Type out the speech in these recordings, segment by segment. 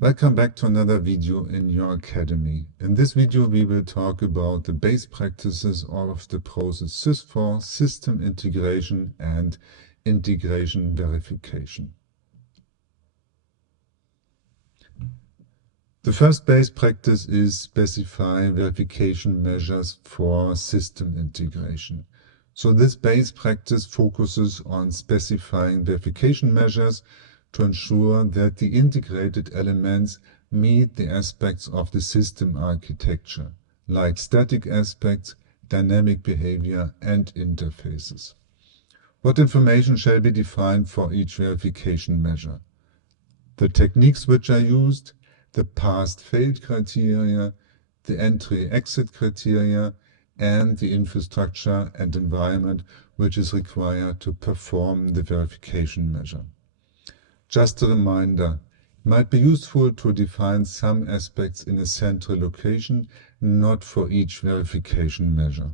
Welcome back to another video in your academy. In this video we will talk about the base practices of the process SYS for system integration and integration verification. The first base practice is specify verification measures for system integration. So this base practice focuses on specifying verification measures to ensure that the integrated elements meet the aspects of the system architecture, like static aspects, dynamic behavior, and interfaces. What information shall be defined for each verification measure? The techniques which are used, the passed-failed criteria, the entry-exit criteria, and the infrastructure and environment which is required to perform the verification measure. Just a reminder, it might be useful to define some aspects in a central location, not for each verification measure.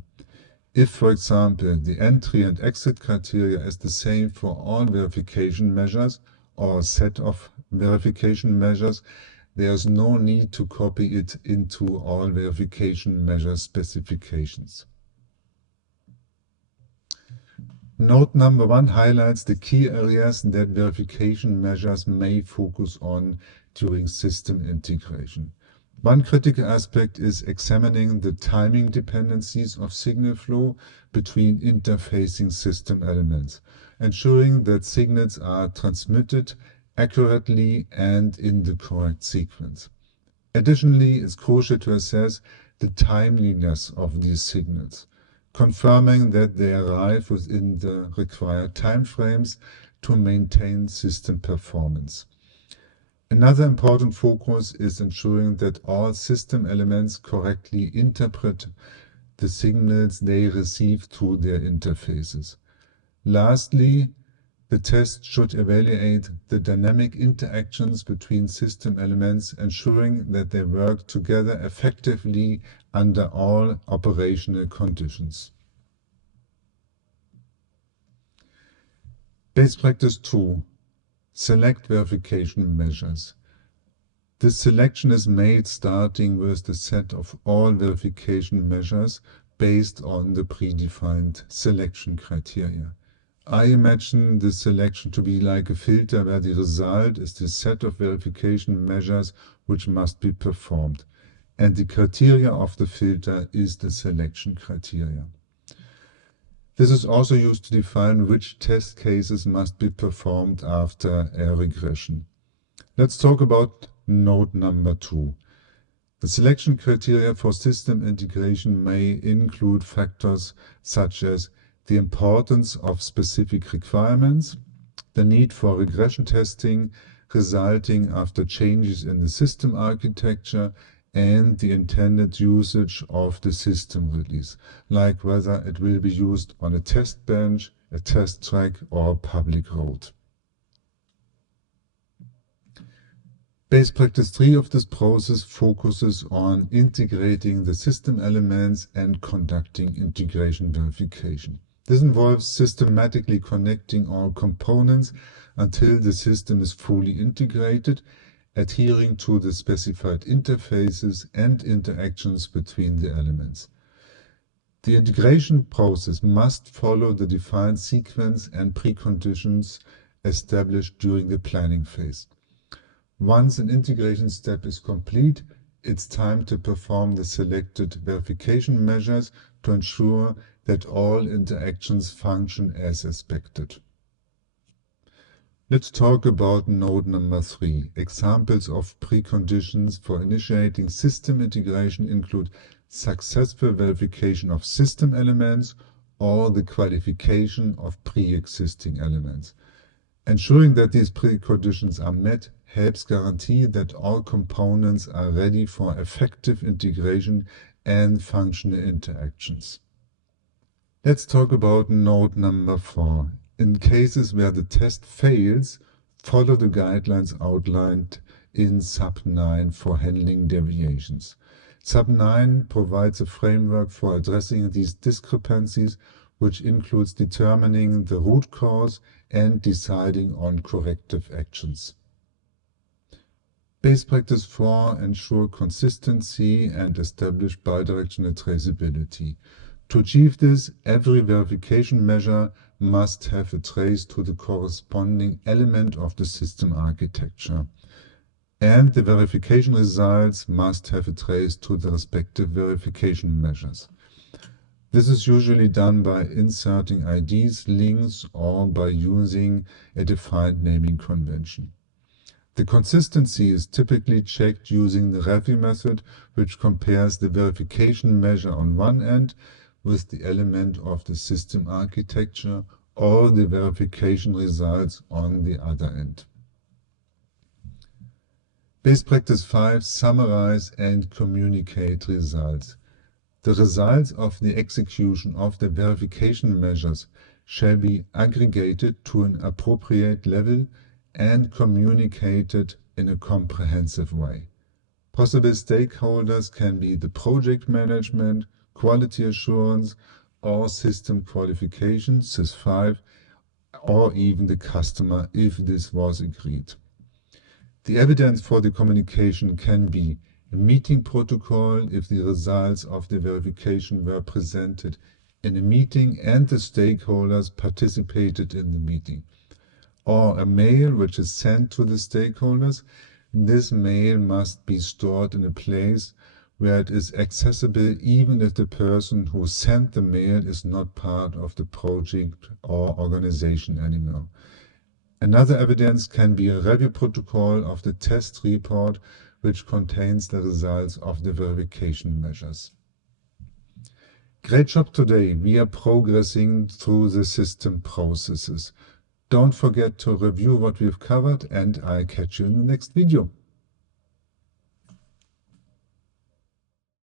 If, for example, the entry and exit criteria is the same for all verification measures or a set of verification measures, there's no need to copy it into all verification measure specifications. Note number 1 highlights the key areas that verification measures may focus on during system integration. One critical aspect is examining the timing dependencies of signal flow between interfacing system elements, ensuring that signals are transmitted accurately and in the correct sequence. Additionally, it's crucial to assess the timeliness of these signals, confirming that they arrive within the required timeframes to maintain system performance. Another important focus is ensuring that all system elements correctly interpret the signals they receive through their interfaces. Lastly, the test should evaluate the dynamic interactions between system elements, ensuring that they work together effectively under all operational conditions. Base practice 2. Select verification measures. This selection is made starting with the set of all verification measures based on the predefined selection criteria. I imagine this selection to be like a filter where the result is the set of verification measures which must be performed, and the criteria of the filter is the selection criteria. This is also used to define which test cases must be performed after a regression. Let's talk about note number 2. The selection criteria for system integration may include factors such as the importance of specific requirements, the need for regression testing resulting after changes in the system architecture, and the intended usage of the system release, like whether it will be used on a test bench, a test track, or a public road. Base practice 3 of this process focuses on integrating the system elements and conducting integration verification. This involves systematically connecting all components until the system is fully integrated, adhering to the specified interfaces and interactions between the elements. The integration process must follow the defined sequence and preconditions established during the planning phase. Once an integration step is complete, it's time to perform the selected verification measures to ensure that all interactions function as expected. Let's talk about note number 3. Examples of preconditions for initiating system integration include successful verification of system elements or the qualification of pre-existing elements. Ensuring that these preconditions are met helps guarantee that all components are ready for effective integration and functional interactions. Let's talk about note number 4. In cases where the test fails, follow the guidelines outlined in Sub 9 for handling deviations. Sub 9 provides a framework for addressing these discrepancies, which includes determining the root cause and deciding on corrective actions. Best practice 4, ensure consistency and establish bidirectional traceability. To achieve this, every verification measure must have a trace to the corresponding element of the system architecture. And the verification results must have a trace to the respective verification measures. This is usually done by inserting IDs, links, or by using a defined naming convention. The consistency is typically checked using the Refi method, which compares the verification measure on one end with the element of the system architecture or the verification results on the other end. Best practice 5, summarize and communicate results. The results of the execution of the verification measures shall be aggregated to an appropriate level and communicated in a comprehensive way. Possible stakeholders can be the project management, quality assurance, or system qualification, SYS 5, or even the customer if this was agreed. The evidence for the communication can be a meeting protocol if the results of the verification were presented in a meeting and the stakeholders participated in the meeting, or a mail which is sent to the stakeholders. This mail must be stored in a place where it is accessible even if the person who sent the mail is not part of the project or organization anymore. Another evidence can be a review protocol of the test report which contains the results of the verification measures. Great job today. We are progressing through the system processes. Don't forget to review what we've covered, and I'll catch you in the next video.